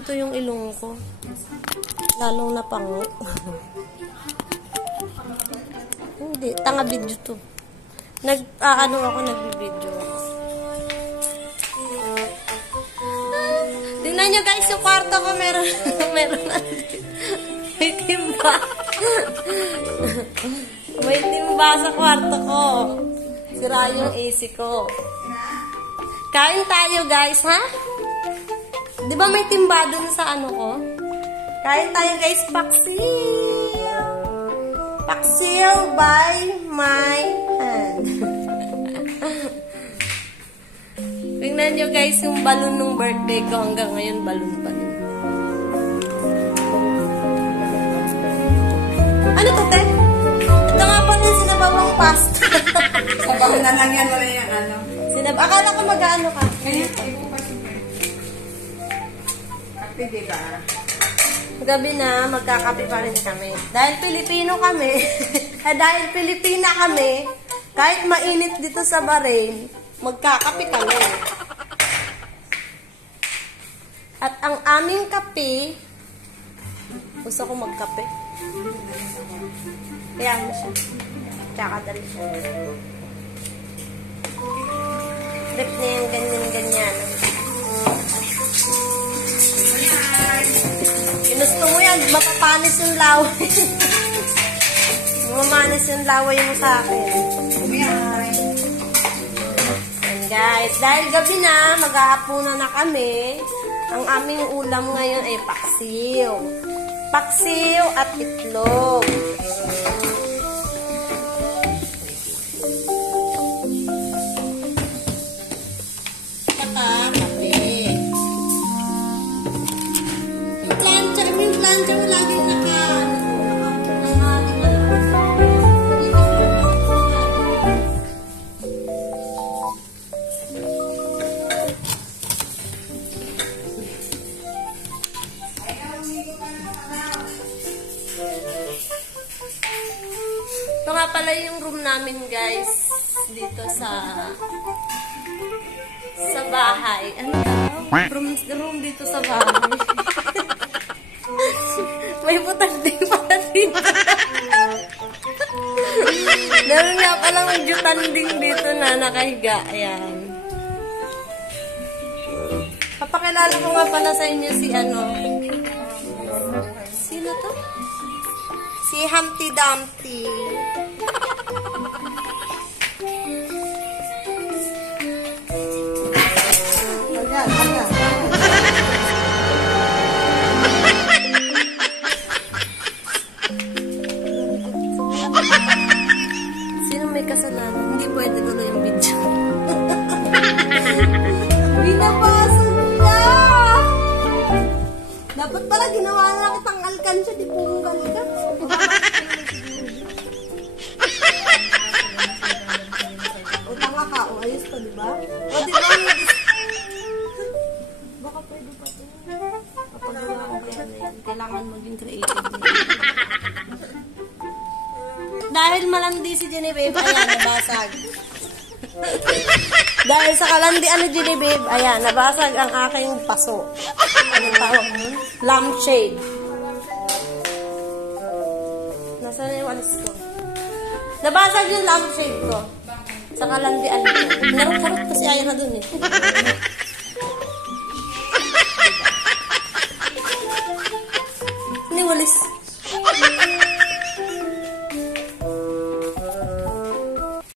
ganito yung ilong ko. Lalong napango. Hindi, tanga video to. Nag-video. Tingnan nyo guys, yung kwarto ko meron may timba. May timba sa kwarto ko. Sira yung AC ko. Kain tayo guys, ha? Di ba may timba dun sa ano ko? Kain tayo guys, paksil. Paksil by my hand. Tingnan nyo guys yung balon ng birthday ko. Hanggang ngayon, balon pa rin. Ano to, te? Ito nga pa din sinabawang pasta. Sabaw na lang yan, wala yung ano. Akala ko mag-ano ka. Kaya tayo ko pa siya. Kape, diba? Gabi na, magkakape pa rin kami. Dahil Pilipino kami, dahil Pilipina kami, kahit mainit dito sa Bahrain, magkakape kami. At ang aming kape, gusto ko magkape. Kaya mo siya. Tsakadali siya. Trip niya yung ganyan-ganyan. Ginusto mo yan, mapapanis yung laway. Mamanis yung laway mo sa akin. And guys, dahil gabi na, maghahapunan na kami. Ang aming ulam ngayon ay paksiw. Paksiw at itlog. Plancha mo lagi ito nga pala yung room namin guys dito sa bahay. Ano daw? Room dito sa bahay. May butang din pala dito. Meron nga palang jutanding dito na nakahiga. Ayan. Papakilala ko nga pala sa inyo si ano. Sino to? Si Humpty Dumpty. Kasalanan. Hindi pwede tuloy yung video. Binabasag na! Dapat pala ginawa na kitang alkansya, di punggal ka. O tanga ka, o ayos to, di ba? O di ba? Baka pwede pa ito. Kapag wala ko kaya na yan, kailangan maging creative na. Dahil malandi si Genevieve, ayan, nabasag. Dahil sa kalandian ni Genevieve, ayan, nabasag ang aking paso. Anong tawag mo? Lampshade. Nasaan na yung walis ko? Nabasag yung lampshade ko. Sa kalandian ko. Narot-harot kasi ayaw na dun eh. Ini walis.